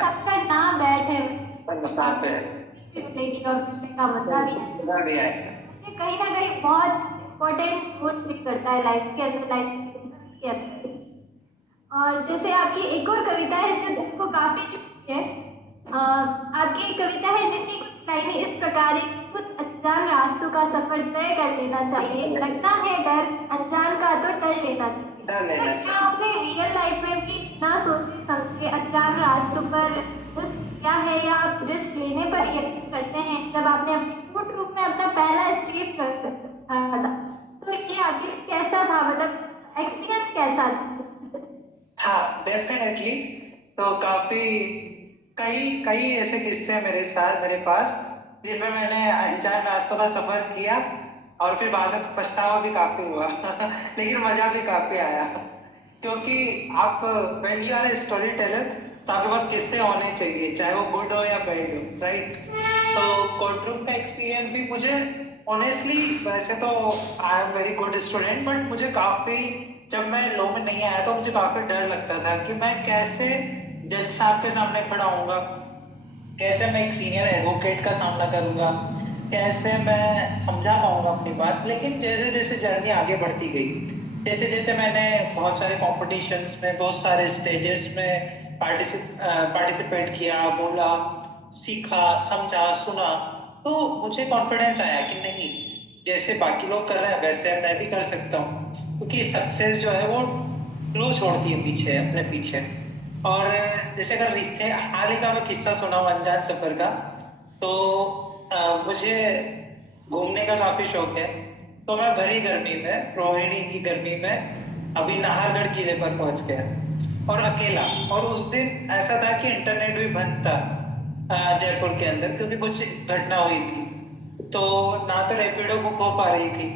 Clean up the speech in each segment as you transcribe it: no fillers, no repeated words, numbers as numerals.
आपका ना बैठे वहाँ पे मिलेगी और मिलने का मजा भी मजा भी आएगा। ये कहीं ना कहीं बहुत इम्पोर्टेंट रोल प्ले करता है लाइफ के अंदर, लाइफ डिसीजंस के अंदर। और जैसे आपकी एक और कविता है जो दिल को काफी छूती है। आपकी एक कविता है जिनकी कुछ लाइनें इस प्रकार है कि कुछ अनजान रास्तों का सफर तय कर लेना चाहिए, लगता है डर अनजान का तो डर लेना चाहिए। डर तो लेना क्या चाहिए। आपने रियल लाइफ में भी ना सोचे समझे अनजान रास्तों पर रिस्क लिया है, या आप रिस्क लेने पर यकीन करते हैं जब आपने अपने फुट रूप में अपना पहला स्टेप कर था? तो ये आपके लिए कैसा था, मतलब एक्सपीरियंस कैसा था? हाँ, डेफिनेटली। तो काफी कई कई ऐसे किस्से हैं मेरे साथ, मेरे पास, जिनमें मैंने अनजान रास्तों का सफर किया और फिर बाद में पछतावा भी काफी हुआ लेकिन मजा भी काफी आया, क्योंकि आप when you are a story teller तो आपके पास किस्से होने चाहिए, चाहे वो गुड हो या बैड हो, राइट। तो कोर्ट रूम का एक्सपीरियंस भी मुझे ऑनेस्टली, वैसे तो I am very good student, but मुझे काफी, जब मैं लॉ में नहीं आया तो मुझे काफी डर लगता था कि मैं कैसे जज साहब के सामने खड़ा होऊंगा, कैसे मैं एक सीनियर एडवोकेट का सामना करूंगा, कैसे मैं समझा पाऊंगा अपनी बात। लेकिन जैसे जैसे जर्नी आगे बढ़ती गई, जैसे जैसे मैंने बहुत सारे कॉम्पिटिशन्स में, बहुत सारे स्टेजेस में पार्टिसिपेट किया, बोला, सीखा, समझा, सुना, तो मुझे कॉन्फिडेंस आया कि नहीं, जैसे बाकी लोग कर रहे हैं वैसे मैं भी कर सकता हूँ, क्योंकि सक्सेस जो है वो क्लू छोड़ती है पीछे, अपने पीछे। और जैसे अगर रिश्ते, हाल ही का मैं किस्सा सुनाऊं अनजान सफर का, तो मुझे घूमने का काफी शौक है। तो मैं भरी गर्मी में, रोहिणी की गर्मी में, अभी नाहरगढ़ किले पर पहुंच गया और अकेला। और उस दिन ऐसा था कि इंटरनेट भी बंद था जयपुर के अंदर, क्योंकि कुछ घटना हुई थी, तो ना तो रैपिडो बुक हो पा रही थी।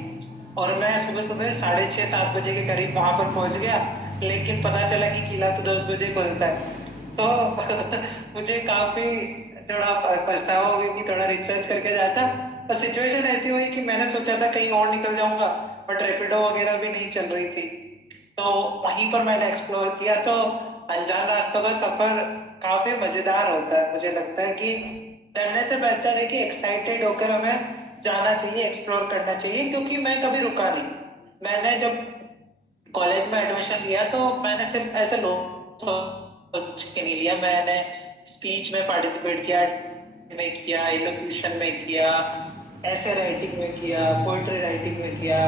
और मैं सुबह सुबह 6:30-7 बजे के करीब वहां पर पहुंच गया, लेकिन पता चला कि किला तो 10 बजे खुलता है। तो मुझे काफी थोड़ा पछतावा हो गया कि थोड़ा रिसर्च करके जाता। और सिचुएशन ऐसी हुई कि मैंने सोचा था कहीं और निकल जाऊंगा, बट रैपिडो वगैरह भी नहीं चल रही थी। तो वहीं पर मैंने एक्सप्लोर किया। तो अनजान रास्तों का सफर काफी मजेदार होता है। मुझे लगता है कि डरने से बेहतर है कि एक्साइटेड होकर हमें जाना चाहिए, एक्सप्लोर करना चाहिए, क्योंकि मैं कभी रुका नहीं। मैंने जब कॉलेज में एडमिशन लिया तो मैंने सिर्फ ऐसे लोग सोच के नहीं लिया, मैंने स्पीच में पार्टिसिपेट किया, में किया, इलोक्यूशन में किया, ऐसे राइटिंग में किया, पोइट्री राइटिंग में किया,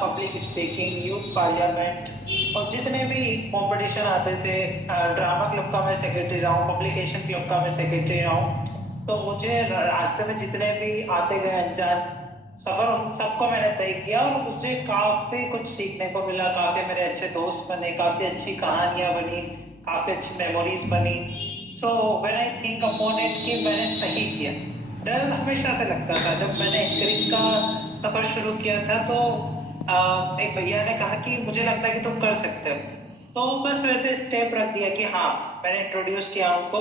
पब्लिक स्पीकिंग, यूथ पार्लियामेंट, और जितने भी कंपटीशन आते थे, ड्रामा क्लब का मैं सेक्रेटरी रहा हूँ, पब्लिकेशन क्लब का मैं सेक्रेटरी रहा हूँ। तो मुझे रास्ते में जितने भी आते गए अनजान सफर, उन सबको मैंने तय किया और मुझे काफी कुछ सीखने को मिला, काफी मेरे अच्छे दोस्त बने, काफी अच्छी कहानियां बनी, काफी अच्छी मेमोरीज बनी। So when I think upon it कि मैंने सही किया। डर हमेशा से लगता था। जब मैंने एंकरिंग का सफर शुरू किया था तो एक भैया ने कहा कि मुझे लगता है कि तुम कर सकते हो, तो बस वैसे स्टेप रख दिया कि हाँ, मैंने इंट्रोड्यूस किया उनको।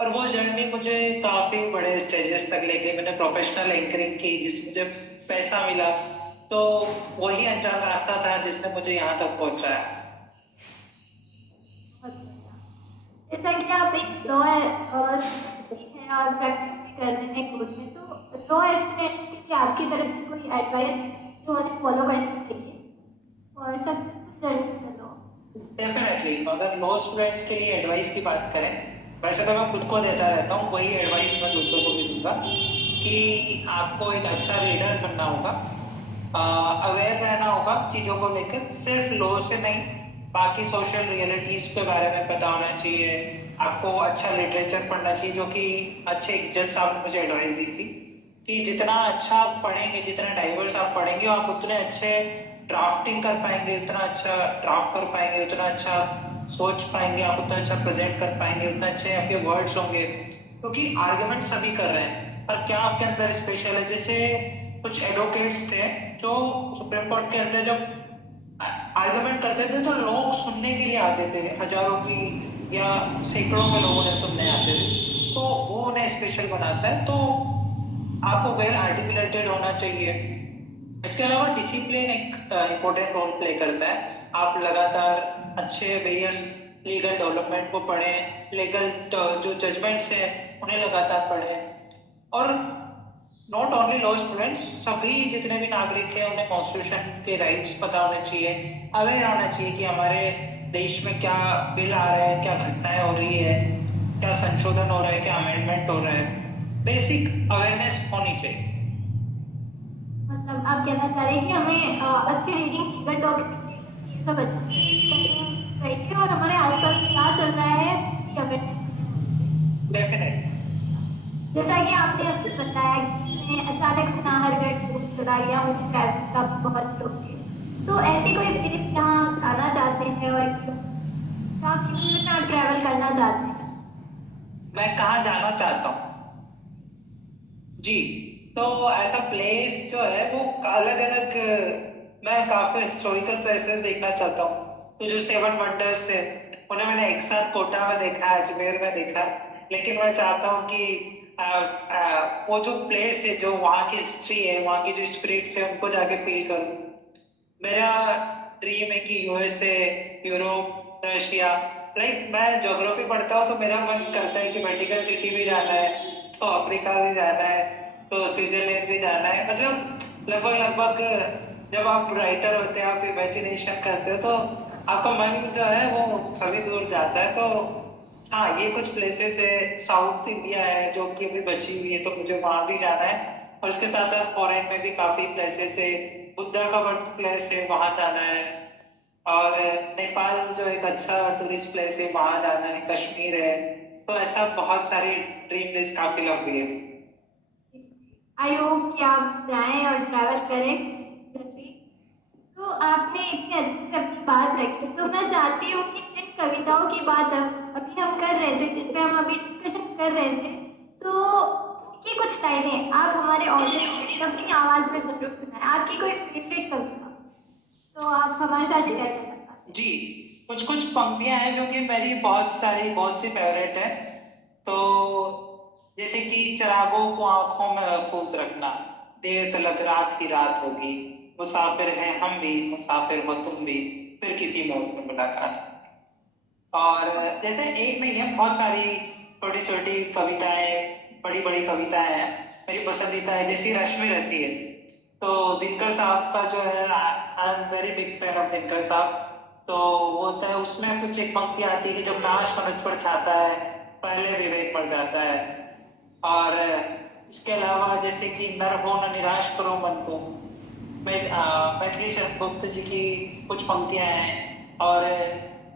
और वो जर्नी मुझे काफी बड़े स्टेजेस तक ले गई। मैंने प्रोफेशनल एंकरिंग की जिसमें मुझे पैसा मिला, तो वही अनजान रास्ता था जिसने मुझे यहाँ तक पहुंचाया। बहुत बढ़िया। जैसा कि आप एक लॉ स्टूडेंट भी हैं और प्रैक्टिस भी कर रहे हैं कोर्ट में, तो लॉ स्टूडेंट्स के लिए आपकी तरफ से कोई एडवाइस जो उन्हें फॉलो करनी चाहिए और सक्सेसफुल जर्नी में लॉ? डेफिनेटली, अगर लॉ स्टूडेंट्स के लिए एडवाइस की बात करें, वैसे तो मैं खुद को देता रहता हूँ, वही एडवाइस मैं दूसरों को भी दूंगा कि आपको एक अच्छा रीडर बनना होगा, अवेयर रहना होगा चीज़ों को लेकर, सिर्फ लॉ से नहीं, बाकी सोशल रियलिटीज के बारे में पता होना चाहिए। आपको अच्छा लिटरेचर पढ़ना चाहिए, जो कि अच्छे जज साहब ने मुझे एडवाइस दी थी कि जितना अच्छा आप पढ़ेंगे, जितना डाइवर्स आप पढ़ेंगे, आप उतने अच्छे ड्राफ्टिंग कर पाएंगे, उतना अच्छा ड्राफ्ट कर पाएंगे, उतना अच्छा सोच पाएंगे, आप उतना अच्छा प्रेजेंट कर पाएंगे, उतना अच्छे आपके वर्ड्स होंगे, क्योंकि आर्ग्यूमेंट सभी कर रहे हैं, पर क्या आपके अंदर स्पेशल है। जैसे कुछ एडवोकेट्स थे जो सुप्रीम कोर्ट के अंदर जब आर्गुमेंट करते थे तो लोग सुनने के लिए आते थे, हजारों की या सैकड़ों में लोगों ने सुनने आते थे, तो वो उन्हें स्पेशल बनाता है। तो आपको वेल आर्टिकुलेटेड होना चाहिए। इसके अलावा डिसिप्लिन एक इम्पोर्टेंट रोल प्ले करता है। आप लगातार अच्छे वेरियस लीगल डेवलपमेंट को पढ़ें, लीगल जो जजमेंट्स हैं उन्हें लगातार पढ़ें। और नॉट ओनली लॉ स्टूडेंट्स, सभी जितने भी नागरिक हैं उन्हें कॉन्स्टिट्यूशन के राइट्स पता होने चाहिए, अवेयर होना चाहिए कि हमारे देश में क्या बिल आ रहा है, क्या घटनाएं हो रही है, क्या संशोधन हो रहा है, क्या अमेंडमेंट हो रहा है। बेसिक अवेयरनेस होनी चाहिए। मतलब आप कहना चाह रहे हैं कि हमें अच्छी रीडिंग, लीगल डॉक्यूमेंटेशन, ये सब अच्छे से करना चाहिए और हमारे आसपास क्या चल रहा है उसकी अवेयरनेस हमें होनी चाहिए। डेफिनेट। जैसा कि आपने अभी बताया कि मैं अचानक से नाहरगढ़ घूम चुरा या मुझे ट्रैवलिंग का भी बहुत शौक है, तो ऐसी कोई प्लेस जहाँ आप जाना चाहते हैं और जहाँ फ्यूचर में आप ट्रैवल करना चाहते हैं? मैं कहाँ जाना चाहता हूँ? जी, तो ऐसा प्लेस जो है वो अलग अलग, मैं काफी हिस्टोरिकल प्लेसेस देखना चाहता हूँ। तो जो सेवन वंडर्स है उन्हें मैंने एक साथ कोटा में देखा, अजमेर में देखा, लेकिन मैं चाहता हूँ कि वो जो प्लेस है, जो वहाँ की हिस्ट्री है, वहाँ की जो स्पिरिट्स है, उनको जाके फील करूँ। मेरा ड्रीम है कि यूएसए, यूरोप, रशिया, लाइक मैं ज्योग्राफी पढ़ता हूँ तो मेरा मन करता है कि वेटिकन सिटी भी जाना है, तो अफ्रीका भी जाना है, तो स्विट्जरलैंड भी जाना है। मतलब लगभग लगभग जब आप राइटर होते हैं, आप इमेजिनेशन करते हो, तो आपका मन जो है वो कभी दूर जाता है। तो हाँ, ये कुछ प्लेसेस है, साउथ इंडिया है जो कि अभी बची हुई है, तो मुझे वहां भी जाना है। और उसके साथ साथ फॉरेन में भी काफी प्लेसेस है, बुद्धा का बर्थ प्लेस है, वहां जाना है। और नेपाल जो एक अच्छा टूरिस्ट प्लेस है, वहां जाना है, कश्मीर है। तो ऐसा बहुत सारी ड्रीम लिस्ट काफी लंबी है। आई होप कि आप जाएं और ट्रैवल करें जल्दी। तो आपने इतने अच्छे से अपनी बात रखी, तो मैं चाहती हूँ कि जिन कविताओं की बात अभी हम कर रहे थे, जिन पे हम अभी डिस्कशन कर रहे थे, तो उनकी कुछ लाइनें आप हमारे ऑडियंस को अपनी आवाज़ में जरूर सुनाएं। आपकी कोई फेवरेट कविता तो आप हमारे साथ शेयर करना चाहते जी, कुछ कुछ पंक्तियां हैं जो कि मेरी बहुत सी फेवरेट है। तो जैसे कि चिरागों को आंखों में महफूज रखना, देर तलक रात ही रात होगी, मुसाफिर हैं हम भी, मुसाफिर हो तुम भी, फिर किसी मोड़ में मुलाकात। और जैसे एक नहीं है, बहुत सारी छोटी छोटी कविताएं, बड़ी बड़ी कविताएं हैं। मेरी पसंदीदा है जैसी रश्मि रहती है, तो दिनकर साहब का जो है, I am very big fan of Dinkar साहब। तो वो होता है, उसमें कुछ एक पंक्ति आती है कि जब नाश मनुष्य पर छाता है, पहले विवेक मर जाता है। और इसके अलावा जैसे कि नर हो न निराश करो मन को, मैथिली शरण गुप्त जी की कुछ पंक्तियां हैं। और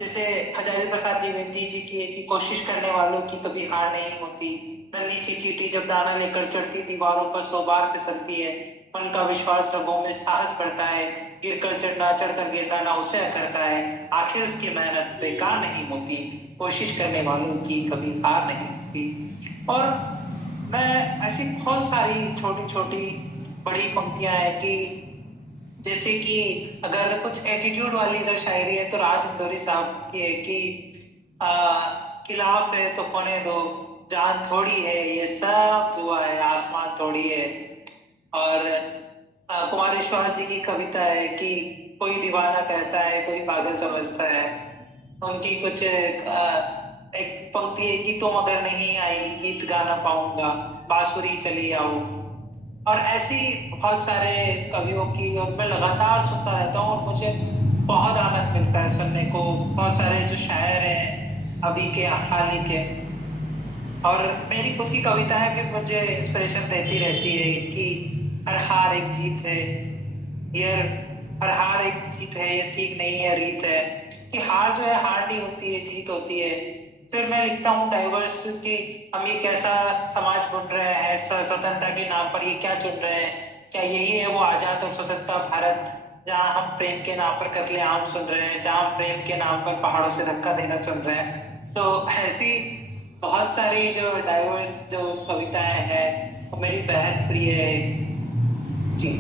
जैसे हजारी प्रसाद द्विवेदी जी की है कि कोशिश करने वालों की कभी हार नहीं होती, नन्ही सी चींटी जब दाना लेकर चढ़ती दीवारों पर 100 बार फिसलती है, मन का विश्वास रगों में साहस बढ़ता है, गिर कर चढ़ना, चढ़कर गिरना ना उसे करता है, आखिर उसकी मेहनत बेकार नहीं होती, कोशिश करने वालों की कभी हार नहीं होती। और मैं ऐसी बहुत सारी छोटी छोटी बड़ी पंक्तियां हैं कि जैसे कि अगर कुछ एटीट्यूड वाली अगर शायरी है तो राहत इंदौरी साहब की है कि खिलाफ है तो होने दो, जान थोड़ी है ये सब दुआ है, आसमान थोड़ी है। और कुमार विश्वास जी की कविता है कि कोई दीवाना कहता है, कोई पागल समझता है। उनकी कुछ एक पंक्ति है कि तुम अगर नहीं आई गीत गा ना पाऊंगा, बांसुरी चली आओ। और ऐसी बहुत सारे कवियों की, और मैं लगातार सुनता रहता हूँ और मुझे बहुत आनंद मिलता है सुनने को। बहुत सारे जो शायर हैं अभी के, हाल ही के। और मेरी खुद की कविताएं भी मुझे इंस्पिरेशन देती रहती है कि हर हार एक जीत है, ये हर हार एक जीत है, ये सीख नहीं है रीत है। कि हार जो है, हार नहीं होती है, जीत होती है। फिर मैं लिखता हूँ डाइवर्स कि हम ये कैसा समाज बुन रहे हैं, स्वतंत्रता के नाम पर ये क्या चुन रहे हैं, क्या यही है वो आजाद और स्वतंत्रता भारत जहाँ हम प्रेम के नाम पर कत्लेआम सुन रहे हैं, जहाँ हम प्रेम के नाम पर पहाड़ों से धक्का देना सुन रहे हैं। तो ऐसी बहुत सारी जो डाइवर्स जो कविताएं हैं वो मेरी बेहद प्रिय है। जी।